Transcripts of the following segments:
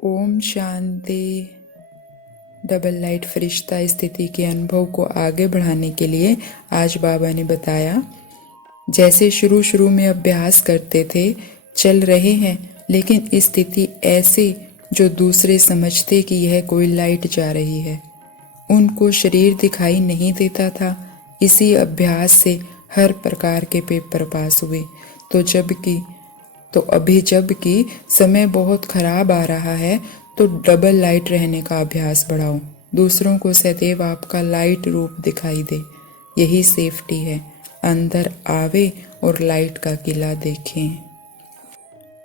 Om Shanti. Double light फरिश्ता स्थिति के अनुभव को आगे बढ़ाने के लिए आज बाबा ने बताया, जैसे शुरू में अभ्यास करते थे, चल रहे हैं, लेकिन स्थिति ऐसे जो दूसरे समझते कि यह कोई लाइट जा रही है। उनको शरीर दिखाई नहीं देता था। इसी अभ्यास से हर प्रकार के पेपर पास हुए। तो अभी जबकि समय बहुत खराब आ रहा है, तो डबल लाइट रहने का अभ्यास बढ़ाओ। दूसरों को सदैव आपका लाइट रूप दिखाई दे। यही सेफ्टी है। अंदर आवे और लाइट का किला देखें।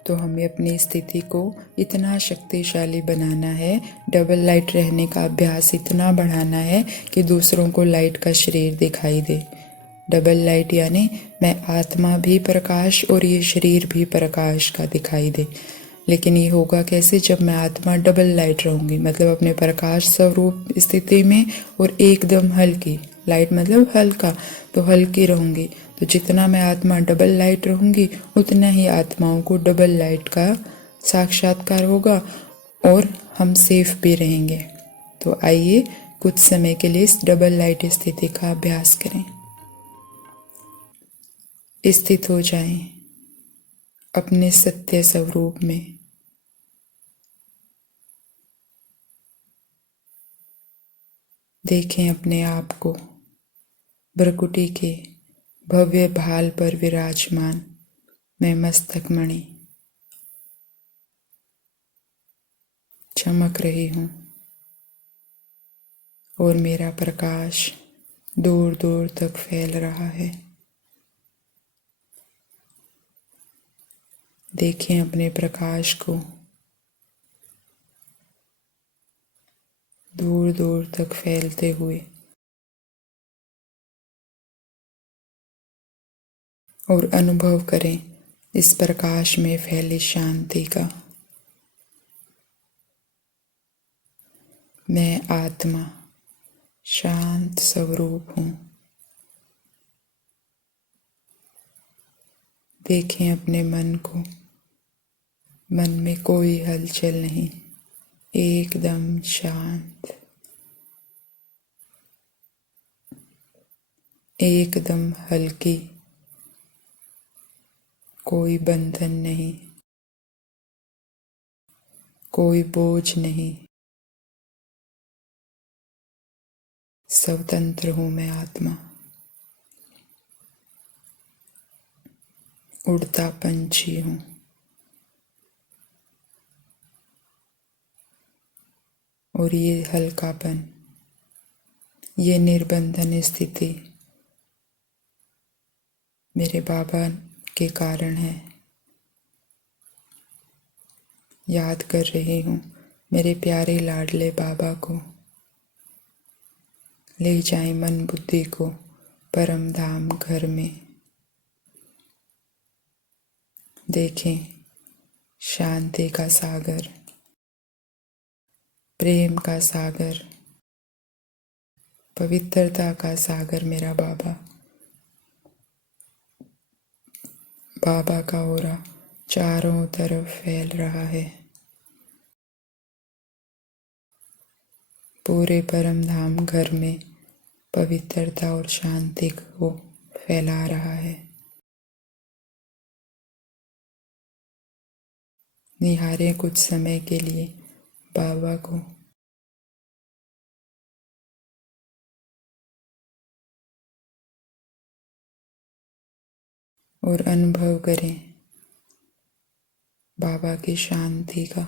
तो हमें अपनी स्थिति को इतना शक्तिशाली बनाना है, डबल लाइट रहने का अभ्यास इतना बढ़ाना है कि दूसरों को लाइट का शरीर दिखाई दे। डबल लाइट यानी मैं आत्मा भी प्रकाश और ये शरीर भी प्रकाश का दिखाई दे। लेकिन ये होगा कैसे? जब मैं आत्मा डबल लाइट रहूंगी, मतलब अपने प्रकाश स्वरूप स्थिति में, और एकदम हल्की लाइट मतलब हल्का, तो हल्की रहूंगी। तो जितना मैं आत्मा डबल लाइट रहूंगी, उतना ही आत्माओं को डबल लाइट का साक्षात्कार होगा और हम सेफ भी रहेंगे। तो आइए कुछ समय के लिए इस डबल लाइट स्थिति का अभ्यास करें। स्थित हो जाएं अपने सत्य स्वरूप में। देखें अपने आप को भ्रकुटी के भव्य भाल पर विराजमान। मैं मस्तक मणि चमक रही हूँ और मेरा प्रकाश दूर दूर तक फैल रहा है। देखें अपने प्रकाश को दूर दूर तक फैलते हुए और अनुभव करें इस प्रकाश में फैली शांति का। मैं आत्मा शांत स्वरूप हूँ। देखें अपने मन को। मन में कोई हलचल नहीं, एकदम शांत, एकदम हल्की, कोई बंधन नहीं, कोई बोझ नहीं। स्वतंत्र हूँ मैं आत्मा। उड़ता पंछी हूँ। और ये हल्कापन, ये निर्बंधन स्थिति मेरे बाबा के कारण है। याद कर रही हूँ मेरे प्यारे लाडले बाबा को। ले जाएं मन बुद्धि को परम धाम घर में। देखें शांति का सागर, प्रेम का सागर, पवित्रता का सागर मेरा बाबा। बाबा का ऑरा चारों तरफ फैल रहा है। पूरे परम धाम घर में पवित्रता और शांति को फैला रहा है। निहारें कुछ समय के लिए बाबा को। और अनुभव करें बाबा की शांति का।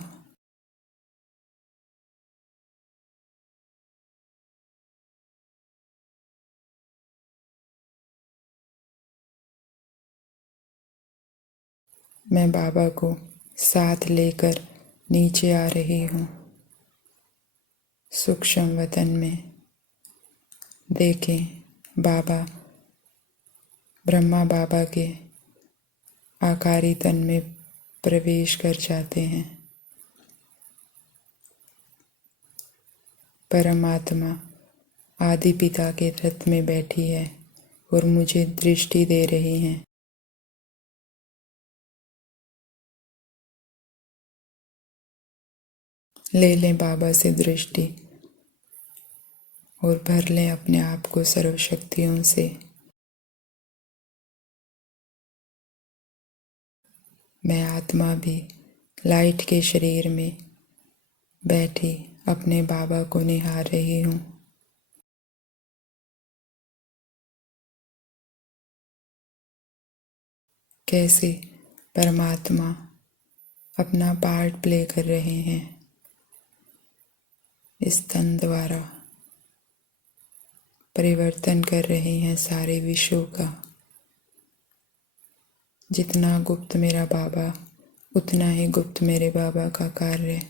मैं बाबा को साथ लेकर नीचे आ रही हूँ सूक्ष्म वतन में। देखें बाबा ब्रह्मा बाबा के आकारी तन में प्रवेश कर जाते हैं। परमात्मा आदि पिता के रथ में बैठी है और मुझे दृष्टि दे रही हैं। ले लें बाबा से दृष्टि और भर लें अपने आप को सर्वशक्तियों से। मैं आत्मा भी लाइट के शरीर में बैठी अपने बाबा को निहार रही हूँ। कैसे परमात्मा अपना पार्ट प्ले कर रहे हैं इस तन द्वारा, परिवर्तन कर रहे हैं सारे विश्व का। जितना गुप्त मेरा बाबा, उतना ही गुप्त मेरे बाबा का कार्य।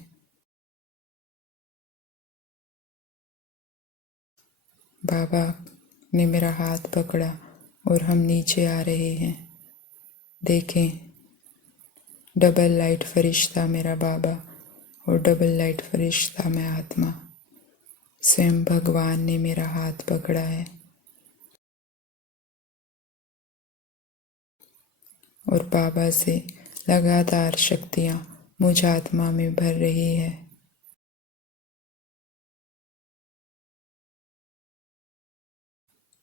बाबा ने मेरा हाथ पकड़ा और हम नीचे आ रहे हैं। देखें, डबल लाइट फरिश्ता मेरा बाबा और डबल लाइट फरिश्ता मैं आत्मा। स्वयं भगवान ने मेरा हाथ पकड़ा है और बाबा से लगातार शक्तियाँ मुझ आत्मा में भर रही है।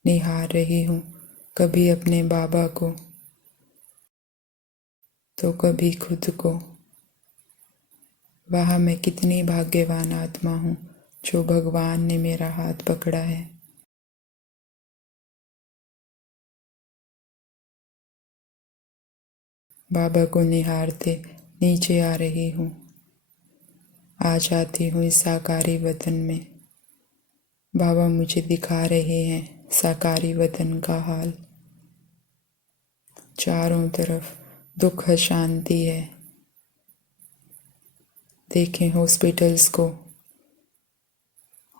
निहार रही हूँ कभी अपने बाबा को तो कभी खुद को। वह मैं कितनी भाग्यवान आत्मा हूँ जो भगवान ने मेरा हाथ पकड़ा है। बाबा को निहारते नीचे आ रही हूँ। आ जाती हूँ इस साकारी वतन में। बाबा मुझे दिखा रहे हैं साकारी वतन का हाल। चारों तरफ दुख शांति है। देखें हॉस्पिटल्स को,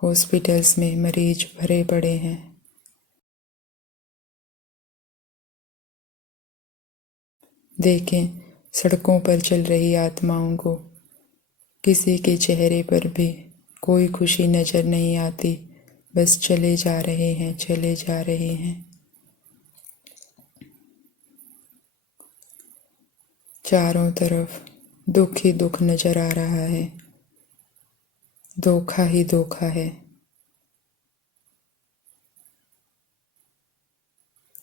हॉस्पिटल्स में मरीज भरे पड़े हैं। देखें सड़कों पर चल रही आत्माओं को, किसी के चेहरे पर भी कोई खुशी नजर नहीं आती, बस चले जा रहे हैं, चले जा रहे हैं। चारों तरफ दुख ही दुख नजर आ रहा है, धोखा ही धोखा है।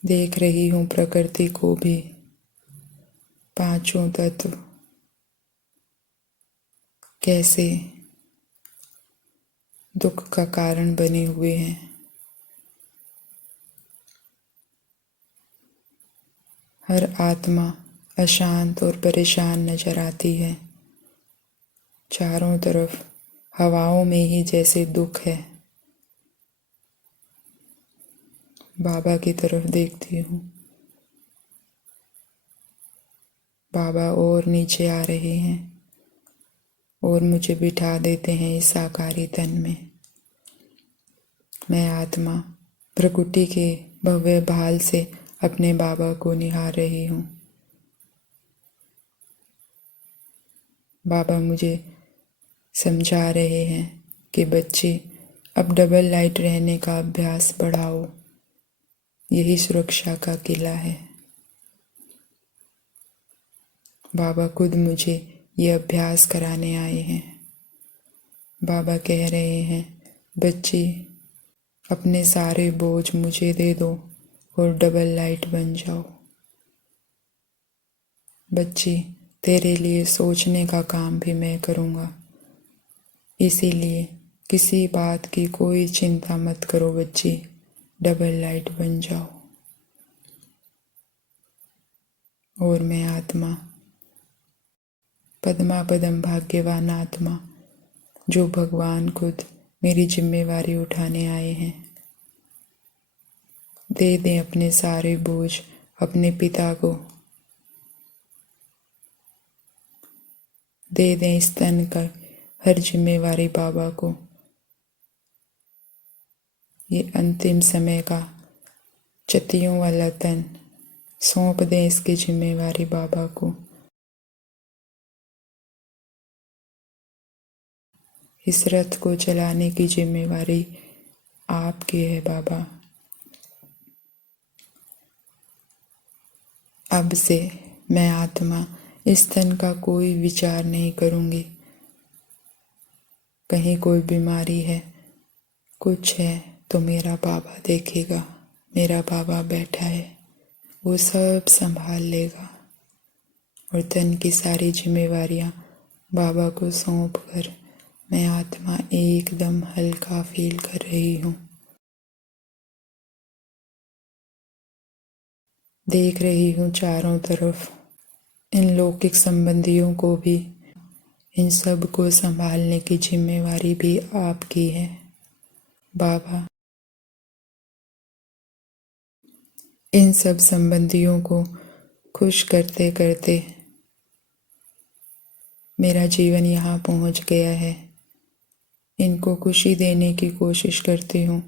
देख रही हूँ प्रकृति को भी, पांचों तत्व कैसे दुख का कारण बने हुए हैं। हर आत्मा अशांत और परेशान नजर आती है। चारों तरफ हवाओं में ही जैसे दुख है। बाबा की तरफ देखती हूँ। बाबा और नीचे आ रहे हैं और मुझे बिठा देते हैं इस साकारी तन में। मैं आत्मा प्रकृति के भव्य भाल से अपने बाबा को निहार रही हूँ। बाबा मुझे समझा रहे हैं कि बच्चे अब डबल लाइट रहने का अभ्यास बढ़ाओ, यही सुरक्षा का किला है। बाबा खुद मुझे ये अभ्यास कराने आए हैं। बाबा कह रहे हैं, बच्चे अपने सारे बोझ मुझे दे दो और डबल लाइट बन जाओ। बच्ची, तेरे लिए सोचने का काम भी मैं करूँगा, इसीलिए किसी बात की कोई चिंता मत करो बच्ची, डबल लाइट बन जाओ। और मैं आत्मा पद्मा पदम भाग्यवान आत्मा जो भगवान खुद मेरी जिम्मेवारी उठाने आए हैं। दे दें अपने सारे बोझ अपने पिता को, दे दें इस तन का हर जिम्मेवारी बाबा को। ये अंतिम समय का चतियों वाला तन सौंप दें इसकी जिम्मेवारी बाबा को। इस रथ को चलाने की जिम्मेवारी आपकी है बाबा। अब से मैं आत्मा इस तन का कोई विचार नहीं करूँगी। कहीं कोई बीमारी है, कुछ है तो मेरा बाबा देखेगा। मेरा बाबा बैठा है, वो सब संभाल लेगा। और तन की सारी जिम्मेवारियां बाबा को सौंप कर मैं आत्मा एकदम हल्का फील कर रही हूँ। देख रही हूँ चारों तरफ इन लौकिक संबंधियों को भी। इन सब को संभालने की जिम्मेवारी भी आपकी है बाबा। इन सब संबंधियों को खुश करते करते मेरा जीवन यहाँ पहुँच गया है। इनको खुशी देने की कोशिश करती हूँ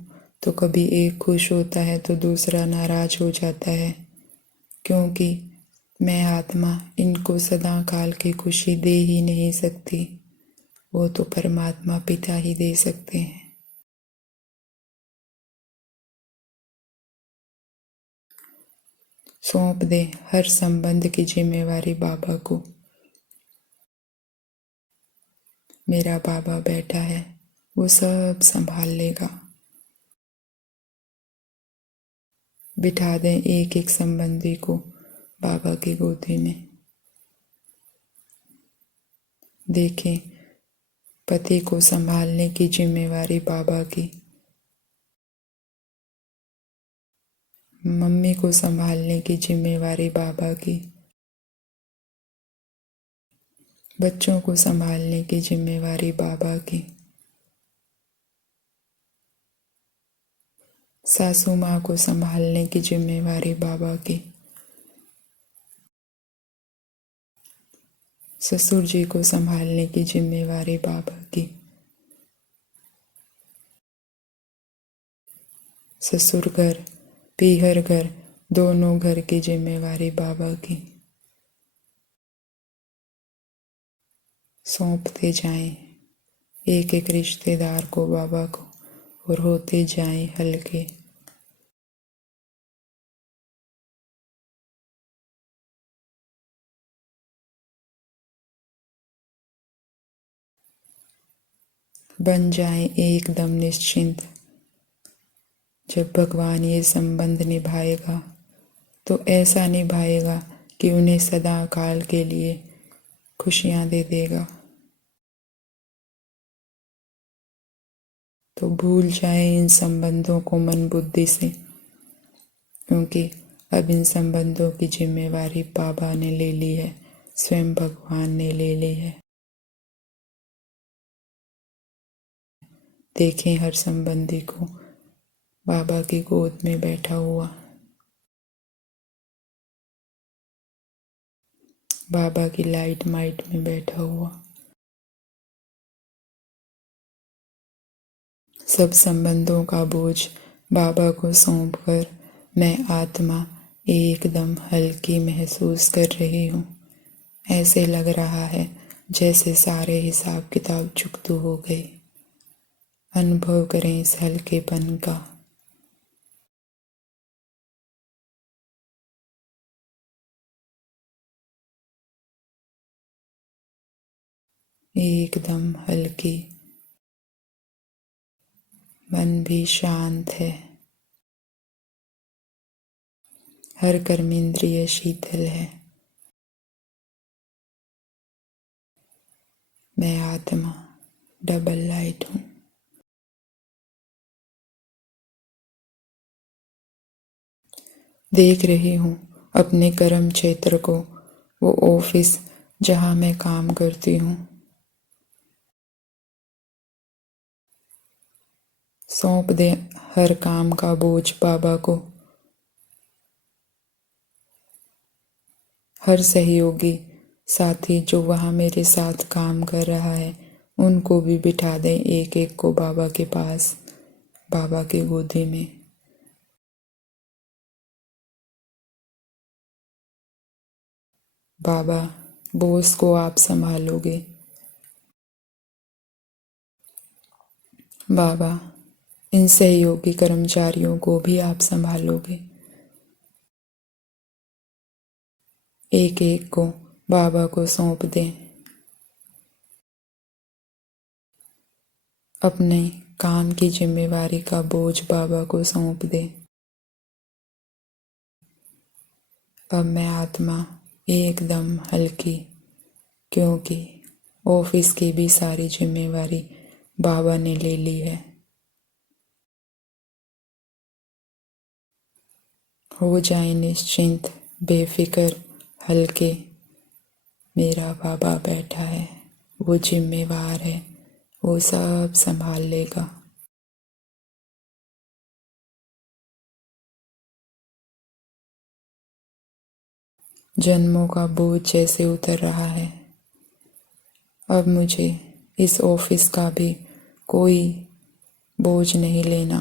तो कभी एक खुश होता है तो दूसरा नाराज हो जाता है, क्योंकि मैं आत्मा इनको सदा काल की खुशी दे ही नहीं सकती। वो तो परमात्मा पिता ही दे सकते हैं। सौंप दे हर संबंध की जिम्मेवारी बाबा को। मेरा बाबा बैठा है, वो सब संभाल लेगा। बिठा दें एक एक संबंधी को बाबा की गोदी में। देखें पति को संभालने की जिम्मेवारी बाबा की, मम्मी को संभालने की जिम्मेवारी बाबा की, बच्चों को संभालने की जिम्मेवारी बाबा की, सासू माँ को संभालने की जिम्मेवारी बाबा की, ससुर जी को संभालने की जिम्मेवारी बाबा की, ससुर घर पीहर घर दोनों घर की जिम्मेवारी बाबा की। सौंपते जाएं एक एक रिश्तेदार को बाबा को और होते जाएं हल्के। बन जाएं एकदम निश्चिंत। जब भगवान ये संबंध निभाएगा तो ऐसा निभाएगा कि उन्हें सदा काल के लिए खुशियां दे देगा। तो भूल जाएं इन संबंधों को मन बुद्धि से, क्योंकि अब इन संबंधों की जिम्मेवारी बाबा ने ले ली है, स्वयं भगवान ने ले ली है। देखें हर संबंधी को बाबा की गोद में बैठा हुआ, बाबा की लाइट माइट में बैठा हुआ। सब संबंधों का बोझ बाबा को सौंपकर मैं आत्मा एकदम हल्की महसूस कर रही हूँ। ऐसे लग रहा है जैसे सारे हिसाब किताब चुकतू हो गए। अनुभव करें इस हल्केपन का। एकदम हल्की, मन भी शांत है, हर कर्मेंद्रिय शीतल है। मैं आत्मा डबल लाइट हूँ। देख रही हूँ अपने कर्म क्षेत्र को, वो ऑफिस जहाँ मैं काम करती हूँ। सौंप दे हर काम का बोझ बाबा को। हर सहयोगी साथी जो वहाँ मेरे साथ काम कर रहा है, उनको भी बिठा दें एक एक को बाबा के पास, बाबा की गोदी में। बाबा बॉस को आप संभालोगे। बाबा इन सहयोगी कर्मचारियों को भी आप संभालोगे। एक एक को बाबा को सौंप दें। अपने काम की जिम्मेवारी का बोझ बाबा को सौंप दे। अब मैं आत्मा एकदम हल्की, क्योंकि ऑफिस की भी सारी जिम्मेवारी बाबा ने ले ली है। हो जाए निश्चिंत, बेफिक्र, हल्के। मेरा बाबा बैठा है, वो जिम्मेवार है, वो सब संभाल लेगा। जन्मों का बोझ जैसे उतर रहा है, अब मुझे इस ऑफिस का भी कोई बोझ नहीं लेना।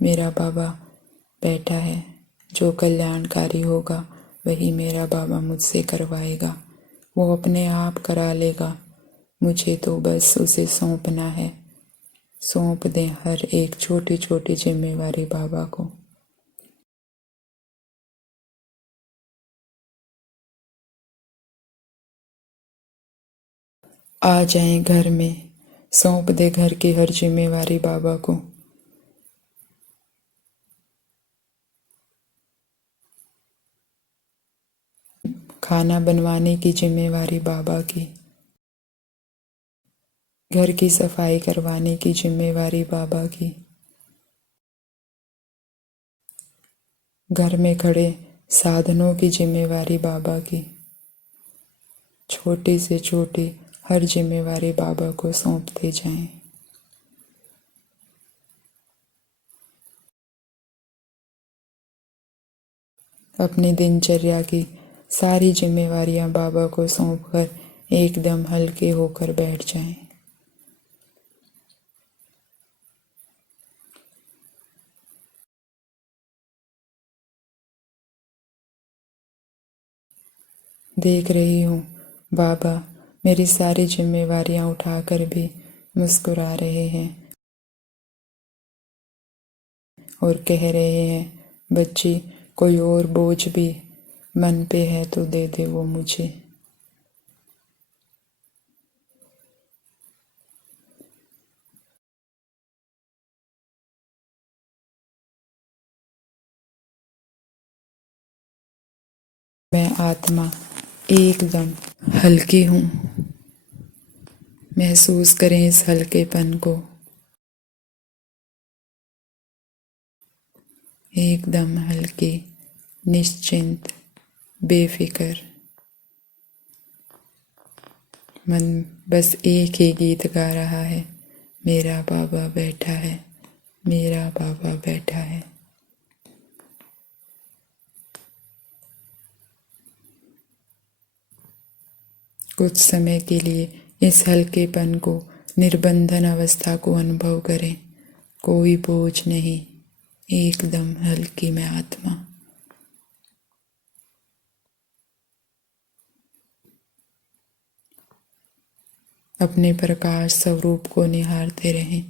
मेरा बाबा बैठा है, जो कल्याणकारी होगा वही मेरा बाबा मुझसे करवाएगा। वो अपने आप करा लेगा, मुझे तो बस उसे सौंपना है। सौंप दें हर एक छोटी छोटी जिम्मेवारी बाबा को। आ जाएं घर में, सौंप दे घर की हर जिम्मेवारी बाबा को। खाना बनवाने की जिम्मेवारी बाबा की, घर की सफाई करवाने की जिम्मेवारी बाबा की, घर में खड़े साधनों की जिम्मेवारी बाबा की। छोटी से छोटी हर जिम्मेवारी बाबा को सौंपते जाएं। अपनी दिनचर्या की सारी जिम्मेवारियां बाबा को सौंपकर एकदम हल्के होकर बैठ जाएं। देख रही हूँ बाबा मेरी सारी जिम्मेवारियां उठाकर भी मुस्कुरा रहे हैं और कह रहे हैं, बच्ची कोई और बोझ भी मन पे है तो दे दे वो मुझे। मैं आत्मा एकदम हल्की हूँ। महसूस करें इस हल्केपन को। एकदम हल्की, निश्चिंत, बेफिक्र। मन बस एक ही गीत गा रहा है, मेरा बाबा बैठा है, मेरा बाबा बैठा है। कुछ समय के लिए इस हल्केपन को, निर्बंधन अवस्था को अनुभव करें। कोई बोझ नहीं, एकदम हल्की मैं आत्मा। अपने प्रकाश स्वरूप को निहारते रहें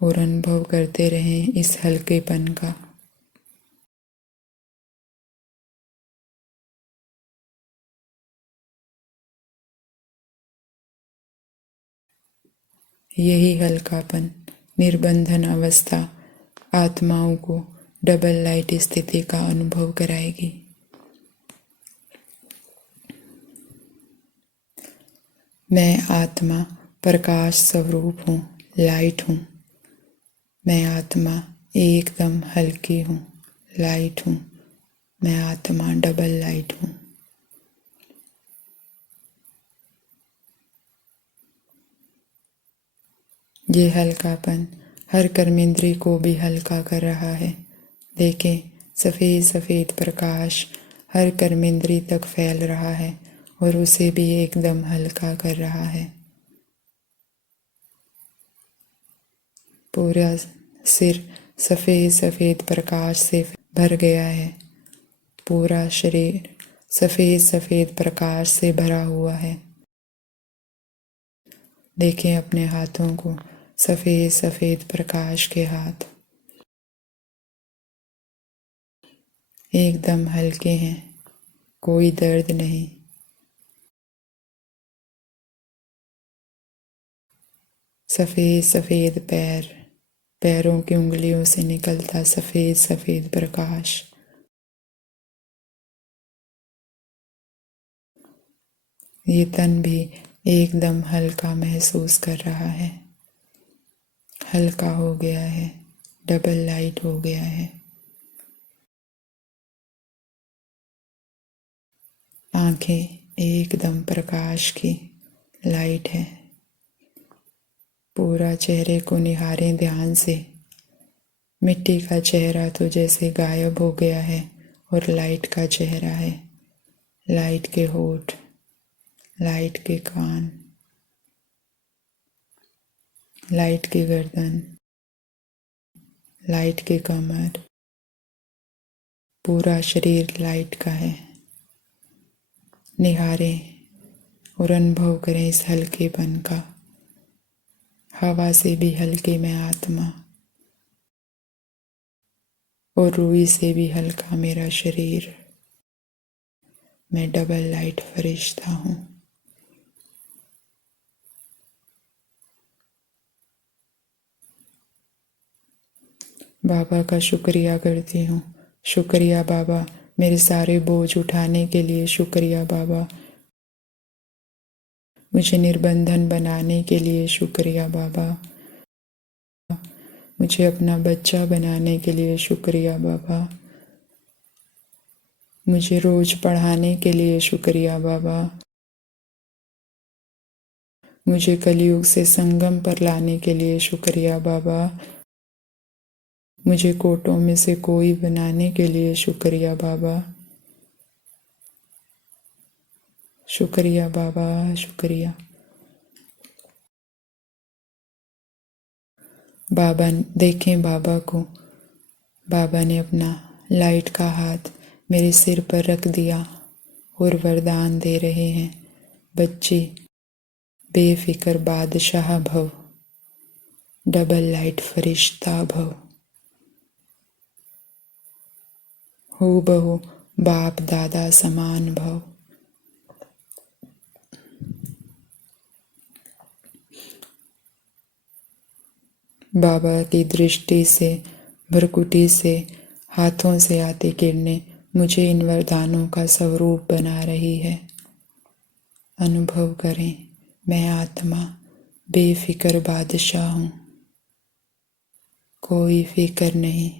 और अनुभव करते रहें इस हल्केपन का। यही हल्कापन, निर्बंधन अवस्था आत्माओं को डबल लाइट स्थिति का अनुभव कराएगी। मैं आत्मा प्रकाश स्वरूप हूँ, लाइट हूँ। मैं आत्मा एकदम हल्की हूँ, लाइट हूँ। मैं आत्मा डबल लाइट हूँ। ये हल्कापन हर कर्मेंद्रिय को भी हल्का कर रहा है। देखें, सफ़ेद सफ़ेद प्रकाश हर कर्मेंद्रिय तक फैल रहा है और उसे भी एकदम हल्का कर रहा है। पूरा सिर सफ़ेद सफ़ेद प्रकाश से भर गया है। पूरा शरीर सफ़ेद सफ़ेद प्रकाश से भरा हुआ है। देखें अपने हाथों को, सफ़ेद सफ़ेद प्रकाश के हाथ एकदम हल्के हैं, कोई दर्द नहीं। सफ़ेद सफ़ेद पैर, पैरों की उंगलियों से निकलता सफ़ेद सफ़ेद प्रकाश। ये तन भी एकदम हल्का महसूस कर रहा है, हल्का हो गया है, डबल लाइट हो गया है। आंखें एकदम प्रकाश की लाइट है। पूरा चेहरे को निहारें ध्यान से। मिट्टी का चेहरा तो जैसे गायब हो गया है और लाइट का चेहरा है। लाइट के होठ, लाइट के कान, लाइट की गर्दन, लाइट की कमर, पूरा शरीर लाइट का है। निहारें और अनुभव करें इस हल्केपन का। हवा से भी हल्के में आत्मा और रूई से भी हल्का मेरा शरीर। मैं डबल लाइट फरिश्ता हूँ। बाबा का शुक्रिया करती हूँ। शुक्रिया बाबा, मेरे सारे बोझ उठाने के लिए शुक्रिया बाबा। मुझे निर्बंधन बनाने के लिए शुक्रिया बाबा। मुझे अपना बच्चा बनाने के लिए शुक्रिया बाबा। मुझे रोज पढ़ाने के लिए शुक्रिया बाबा। मुझे कलयुग से संगम पर लाने के लिए शुक्रिया बाबा। मुझे कोटों में से कोई बनाने के लिए शुक्रिया बाबा। शुक्रिया बाबा, शुक्रिया। बाबा देखें बाबा को। बाबा ने अपना लाइट का हाथ मेरे सिर पर रख दिया और वरदान दे रहे हैं। बच्चे बेफिक्र बादशाह भव, डबल लाइट फरिश्ता भव, हूबहू बाप दादा समान भव। बाबा की दृष्टि से, भ्रकुटी से, हाथों से आती किरणें मुझे इन वरदानों का स्वरूप बना रही है। अनुभव करें, मैं आत्मा बेफिक्र बादशाह हूँ। कोई फिक्र नहीं।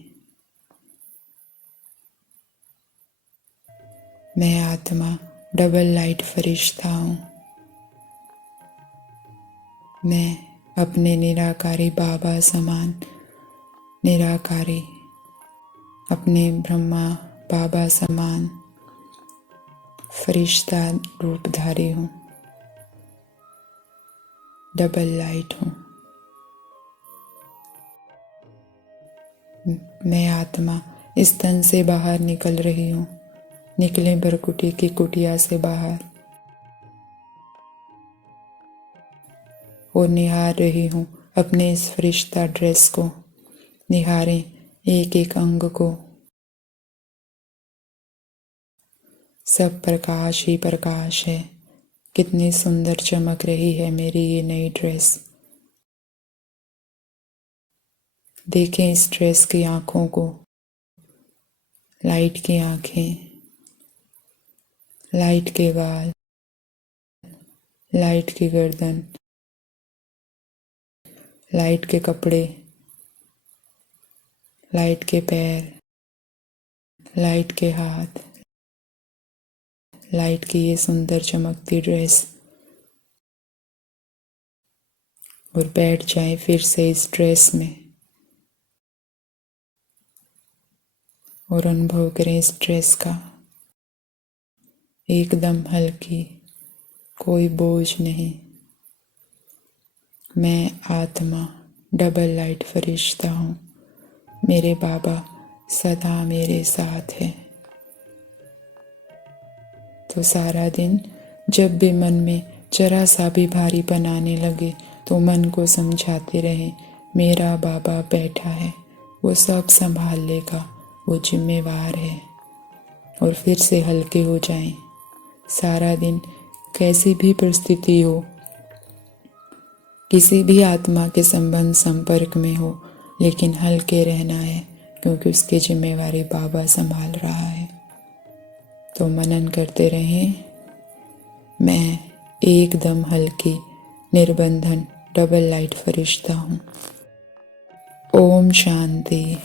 मैं आत्मा डबल लाइट फरिश्ता हूँ। मैं अपने निराकारी बाबा समान निराकारी, अपने ब्रह्मा बाबा समान फरिश्ता रूपधारी हूँ। डबल लाइट हूँ। मैं आत्मा इस तन से बाहर निकल रही हूँ। निकले भ्रकुटी की कुटिया से बाहर और निहार रही हूँ अपने इस फरिश्ता ड्रेस को। निहारें एक एक अंग को। सब प्रकाश ही प्रकाश है। कितनी सुंदर चमक रही है मेरी ये नई ड्रेस। देखें इस ड्रेस की आंखों को। लाइट की आंखें, लाइट के गाल, लाइट की गर्दन, लाइट के कपड़े, लाइट के पैर, लाइट के हाथ, लाइट की ये सुंदर चमकती ड्रेस। और बैठ जाएं फिर से इस ड्रेस में और अनुभव करें इस ड्रेस का। एकदम हल्की, कोई बोझ नहीं। मैं आत्मा डबल लाइट फरिश्ता हूँ। मेरे बाबा सदा मेरे साथ है। तो सारा दिन जब भी मन में जरा सा भी भारीपन आने लगे तो मन को समझाते रहें, मेरा बाबा बैठा है, वो सब संभाल लेगा, वो जिम्मेवार है। और फिर से हल्के हो जाएं। सारा दिन कैसी भी परिस्थिति हो, किसी भी आत्मा के संबंध संपर्क में हो, लेकिन हल्के रहना है क्योंकि उसकी जिम्मेवारी बाबा संभाल रहा है। तो मनन करते रहें, मैं एकदम हल्की, निर्बंधन, डबल लाइट फरिश्ता हूँ। ओम शांति।